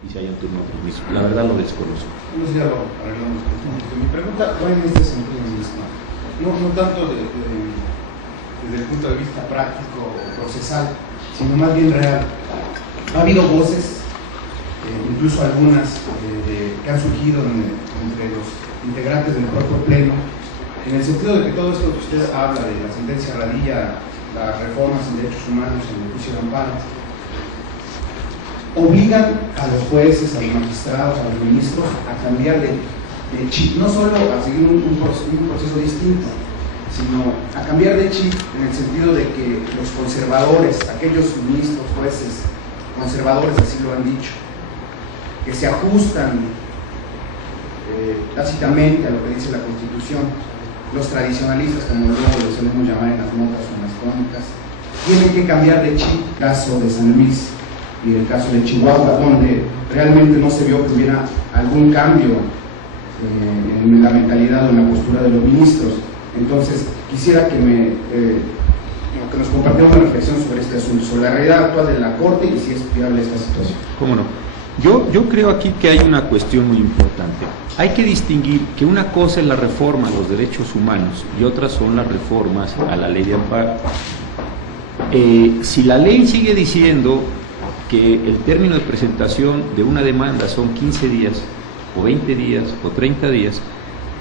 y si hay un turno de otros ministros. La verdad lo desconozco. No sé, ya lo arreglamos. Mi pregunta va en este sentido mismo. No tanto desde el punto de vista práctico o procesal, sino más bien real. Ha habido voces, incluso algunas que han surgido entre los integrantes del propio Pleno, en el sentido de que todo esto que usted habla de la sentencia Radilla, las reformas en derechos humanos en el juicio de amparo, obligan a los jueces, a los magistrados, a los ministros a cambiar de chip, no solo a seguir un proceso distinto, sino a cambiar de chip en el sentido de que los conservadores, aquellos ministros, jueces conservadores, así lo han dicho, que se ajustan tácitamente a lo que dice la Constitución, los tradicionalistas, como luego los solemos llamar en las notas o en las crónicas, tienen que cambiar de chip. El caso de San Luis y el caso de Chihuahua, donde realmente no se vio que hubiera algún cambio en la mentalidad o en la postura de los ministros. Entonces, quisiera que nos compartiera una reflexión sobre este asunto, sobre la realidad actual de la Corte y si es viable esta situación. ¿Cómo no? Yo creo aquí que hay una cuestión muy importante. Hay que distinguir que una cosa es la reforma a los derechos humanos y otras son las reformas a la ley de amparo. Si la ley sigue diciendo que el término de presentación de una demanda son 15 días, o 20 días, o 30 días,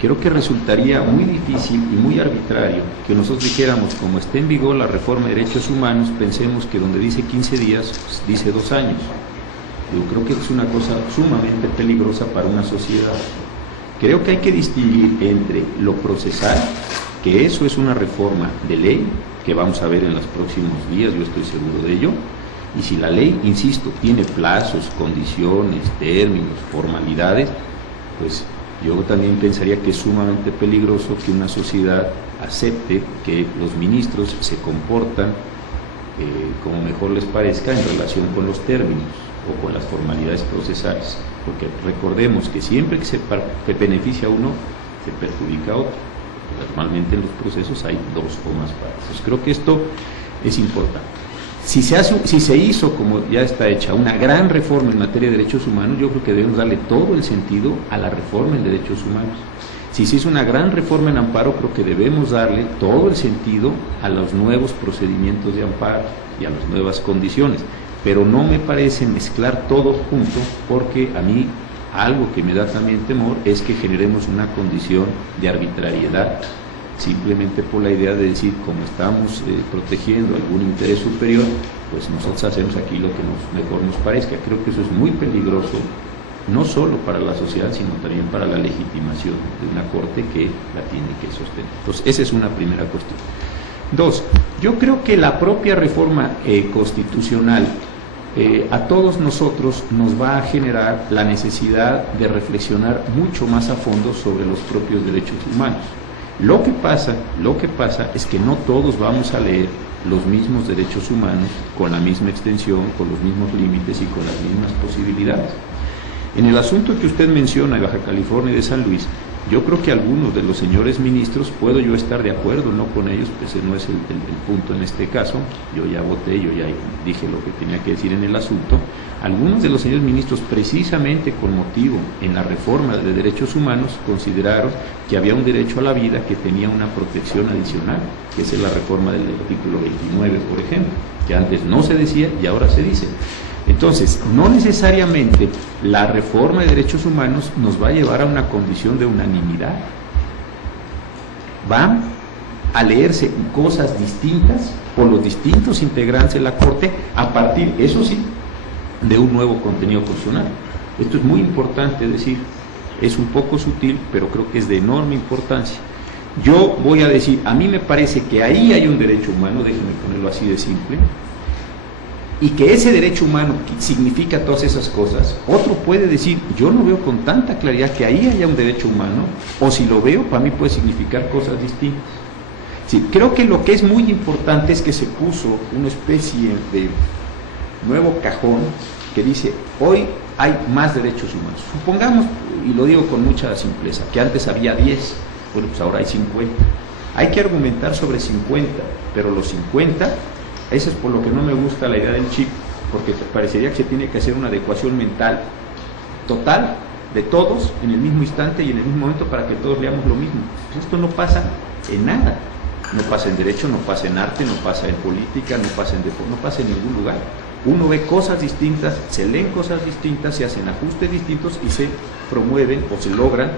creo que resultaría muy difícil y muy arbitrario que nosotros dijéramos, como está en vigor la reforma de derechos humanos, pensemos que donde dice 15 días, pues dice 2 años. Yo creo que es una cosa sumamente peligrosa para una sociedad. Creo que hay que distinguir entre lo procesal, que eso es una reforma de ley, que vamos a ver en los próximos días, yo estoy seguro de ello, y si la ley, insisto, tiene plazos, condiciones, términos, formalidades, pues yo también pensaría que es sumamente peligroso que una sociedad acepte que los ministros se comportan como mejor les parezca en relación con los términos o con las formalidades procesales, porque recordemos que siempre que se beneficia a uno, se perjudica a otro. Normalmente en los procesos hay 2 o más partes. Creo que esto es importante. Si se hizo, como ya está hecha, una gran reforma en materia de derechos humanos, yo creo que debemos darle todo el sentido a la reforma en derechos humanos. Si se hizo una gran reforma en amparo, creo que debemos darle todo el sentido a los nuevos procedimientos de amparo y a las nuevas condiciones. Pero no me parece mezclar todo junto, porque a mí algo que me da también temor es que generemos una condición de arbitrariedad, simplemente por la idea de decir, como estamos protegiendo algún interés superior, pues nosotros hacemos aquí lo que mejor nos parezca. Creo que eso es muy peligroso, no solo para la sociedad, sino también para la legitimación de una Corte que la tiene que sostener. Entonces, esa es una primera cuestión. 2, yo creo que la propia reforma constitucional a todos nosotros nos va a generar la necesidad de reflexionar mucho más a fondo sobre los propios derechos humanos. Lo que pasa es que no todos vamos a leer los mismos derechos humanos con la misma extensión, con los mismos límites y con las mismas posibilidades. En el asunto que usted menciona de Baja California y de San Luis, yo creo que algunos de los señores ministros, puedo yo estar de acuerdo, no con ellos, pues ese no es el punto en este caso, yo ya voté, yo ya dije lo que tenía que decir en el asunto. Algunos de los señores ministros, precisamente con motivo en la reforma de derechos humanos, consideraron que había un derecho a la vida que tenía una protección adicional, que es la reforma del artículo 29, por ejemplo, que antes no se decía y ahora se dice. Entonces, no necesariamente la reforma de derechos humanos nos va a llevar a una condición de unanimidad. Van a leerse cosas distintas por los distintos integrantes de la Corte a partir, eso sí, de un nuevo contenido constitucional. Esto es muy importante decir, es un poco sutil, pero creo que es de enorme importancia. Yo voy a decir, a mí me parece que ahí hay un derecho humano, déjenme ponerlo así de simple, y que ese derecho humano significa todas esas cosas. Otro puede decir, yo no veo con tanta claridad que ahí haya un derecho humano, o si lo veo, para mí puede significar cosas distintas. Sí, creo que lo que es muy importante es que se puso una especie de nuevo cajón que dice, hoy hay más derechos humanos. Supongamos, y lo digo con mucha simpleza, que antes había 10, bueno, pues ahora hay 50. Hay que argumentar sobre 50, pero los 50... Eso es por lo que no me gusta la idea del chip, porque parecería que se tiene que hacer una adecuación mental total de todos en el mismo instante y en el mismo momento para que todos leamos lo mismo. Pues esto no pasa en nada. No pasa en derecho, no pasa en arte, no pasa en política, no pasa en deporte, no pasa en ningún lugar. Uno ve cosas distintas, se leen cosas distintas, se hacen ajustes distintos y se promueven o se logran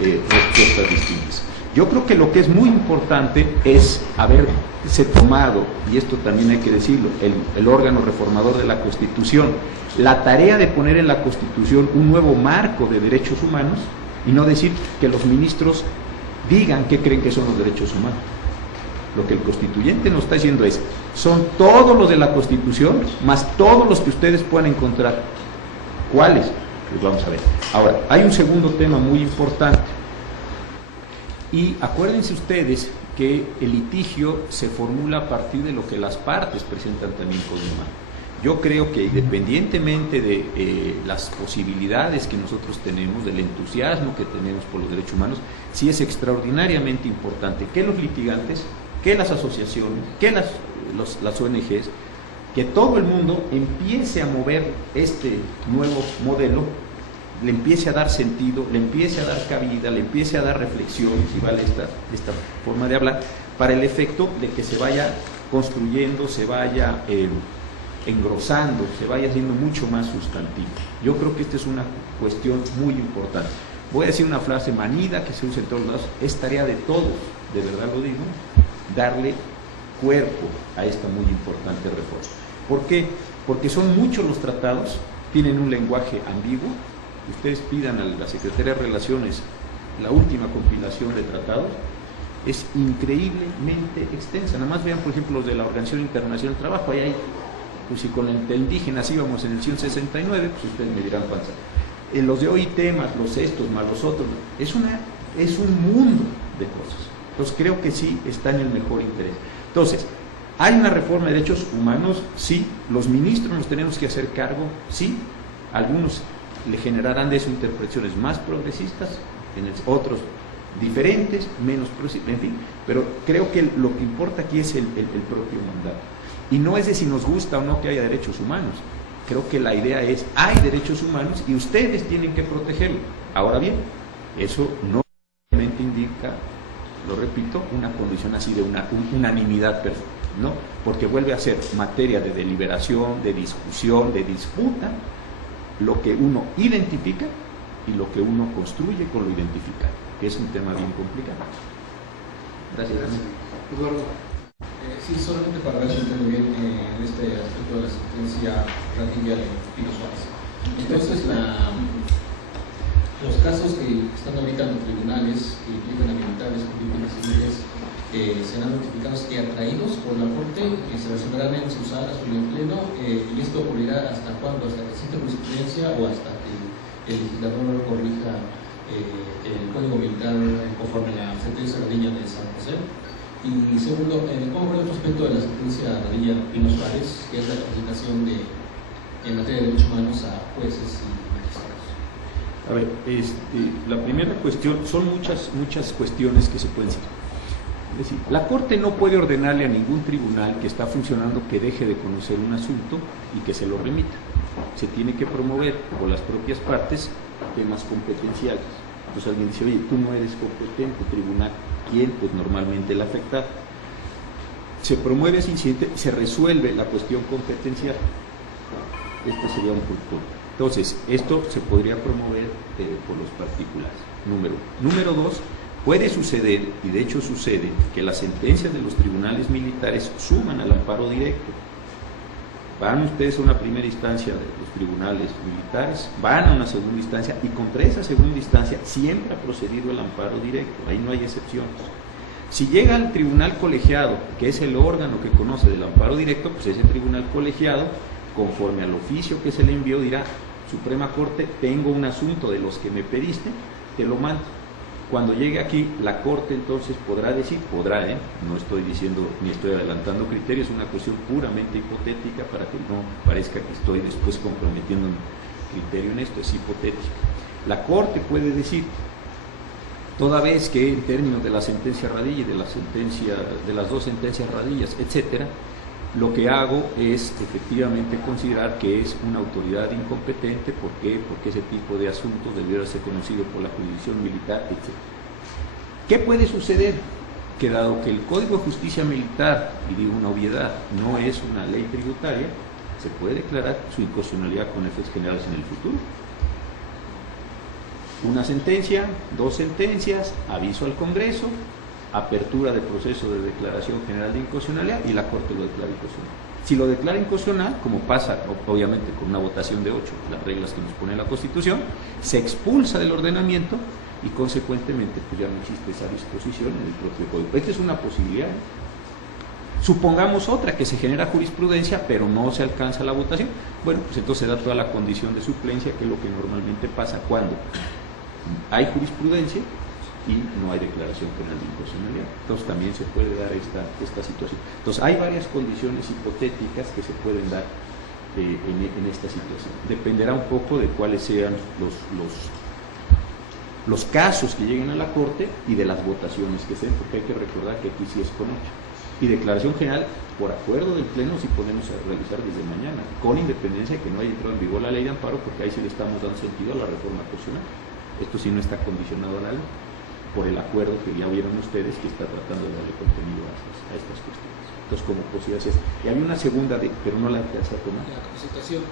respuestas distintas. Yo creo que lo que es muy importante es haberse tomado, y esto también hay que decirlo, el órgano reformador de la Constitución, la tarea de poner en la Constitución un nuevo marco de derechos humanos y no decir que los ministros digan qué creen que son los derechos humanos. Lo que el constituyente nos está diciendo es, son todos los de la Constitución, más todos los que ustedes puedan encontrar. ¿Cuáles? Pues vamos a ver. Ahora, hay un segundo tema muy importante. Y acuérdense ustedes que el litigio se formula a partir de lo que las partes presentan también por humano. Yo creo que independientemente de las posibilidades que nosotros tenemos, del entusiasmo que tenemos por los derechos humanos, sí es extraordinariamente importante que los litigantes, que las asociaciones, que las ONGs, que todo el mundo empiece a mover este nuevo modelo, le empiece a dar sentido, le empiece a dar cabida, le empiece a dar reflexión, si vale esta forma de hablar, para el efecto de que se vaya construyendo, se vaya engrosando, se vaya haciendo mucho más sustantivo. Yo creo que esta es una cuestión muy importante. Voy a decir una frase manida que se usa en todos lados, es tarea de todos, de verdad lo digo, darle cuerpo a esta muy importante reforma. ¿Por qué? Porque son muchos los tratados, tienen un lenguaje ambiguo. Ustedes pidan a la Secretaría de Relaciones la última compilación de tratados, es increíblemente extensa. Nada más vean, por ejemplo, los de la Organización Internacional del Trabajo, ahí hay, pues si con el indígenas íbamos en el 169, pues ustedes me dirán cuántos. Los de OIT más los estos, más los otros, es un mundo de cosas. Entonces creo que sí está en el mejor interés. Entonces, ¿hay una reforma de derechos humanos? Sí. ¿Los ministros nos tenemos que hacer cargo? Sí. Algunos le generarán de eso interpretaciones más progresistas, otros diferentes, menos progresistas, en fin. Pero creo que lo que importa aquí es el propio mandato. Y no es de si nos gusta o no que haya derechos humanos. Creo que la idea es, hay derechos humanos y ustedes tienen que protegerlos. Ahora bien, eso no realmente indica, lo repito, una condición así de una unanimidad perfecta, ¿no? Porque vuelve a ser materia de deliberación, de discusión, de disputa, lo que uno identifica y lo que uno construye con lo identificado, que es un tema bien complicado. Gracias. Eduardo, sí, solamente para ver si entiendo bien en este aspecto de la sentencia Radilla de Pino Suárez. Entonces, los casos que están ahorita en los tribunales, que implican a militares, con víctimas civiles, serán notificados y atraídos por la Corte, se resolverán en sus salas o en el pleno, y esto ocurrirá hasta cuándo, hasta que exista jurisprudencia o hasta que el legislador corrija el Código Militar conforme a la sentencia Radilla de San José. Y segundo, ¿cómo fue el respecto de la sentencia Radilla Pino Suárez, que es la capacitación en materia de derechos humanos a jueces y magistrados? A ver, la primera cuestión, son muchas cuestiones que se pueden decir. Es decir, la Corte no puede ordenarle a ningún tribunal que está funcionando que deje de conocer un asunto y que se lo remita. Se tiene que promover por las propias partes temas competenciales. Entonces alguien dice, oye, tú no eres competente, tribunal. ¿Quién? Pues normalmente el afectado. Se promueve ese incidente, se resuelve la cuestión competencial. Esto sería un punto. Entonces, esto se podría promover por los particulares, número uno. Número dos, puede suceder, y de hecho sucede, que las sentencias de los tribunales militares suman al amparo directo. Van ustedes a una primera instancia de los tribunales militares, van a una segunda instancia, y contra esa segunda instancia siempre ha procedido el amparo directo, ahí no hay excepciones. Si llega al tribunal colegiado, que es el órgano que conoce del amparo directo, pues ese tribunal colegiado, conforme al oficio que se le envió, dirá, Suprema Corte, tengo un asunto de los que me pediste, te lo mando. Cuando llegue aquí, la Corte entonces podrá decir, no estoy diciendo ni estoy adelantando criterios, es una cuestión puramente hipotética para que no parezca que estoy después comprometiendo un criterio en esto, es hipotético. La Corte puede decir, toda vez que en términos de la sentencia Radilla y de las dos sentencias Radillas, etcétera, lo que hago es efectivamente considerar que es una autoridad incompetente. ¿Por qué? Porque ese tipo de asuntos debiera ser conocido por la jurisdicción militar, etc. ¿Qué puede suceder? Que dado que el Código de Justicia Militar, y digo una obviedad, no es una ley tributaria, se puede declarar su inconstitucionalidad con efectos generales en el futuro. Una sentencia, 2 sentencias, aviso al Congreso, apertura de proceso de declaración general de inconstitucionalidad y la Corte lo declara inconstitucional. Si lo declara inconstitucional, como pasa obviamente con una votación de 8, las reglas que nos pone la Constitución, se expulsa del ordenamiento y consecuentemente pues ya no existe esa disposición en el propio Código. Esta es una posibilidad. Supongamos otra, que se genera jurisprudencia pero no se alcanza la votación. Bueno, pues entonces se da toda la condición de suplencia, que es lo que normalmente pasa cuando hay jurisprudencia y no hay declaración general de inconstitucionalidad. Entonces también se puede dar esta situación. Entonces hay varias condiciones hipotéticas que se pueden dar en esta situación. Dependerá un poco de cuáles sean los casos que lleguen a la Corte y de las votaciones que se den, porque hay que recordar que aquí sí es con 8. Y declaración general, por acuerdo del Pleno, sí podemos realizar desde mañana, con independencia de que no haya entrado en vigor la ley de amparo, porque ahí sí le estamos dando sentido a la reforma constitucional. Esto sí no está condicionado a la ley, por el acuerdo que ya vieron ustedes, que está tratando de darle contenido a estas cuestiones. Entonces, como posibilidades. Y hay una segunda, pero no la alcanza a tomar. La capacitación.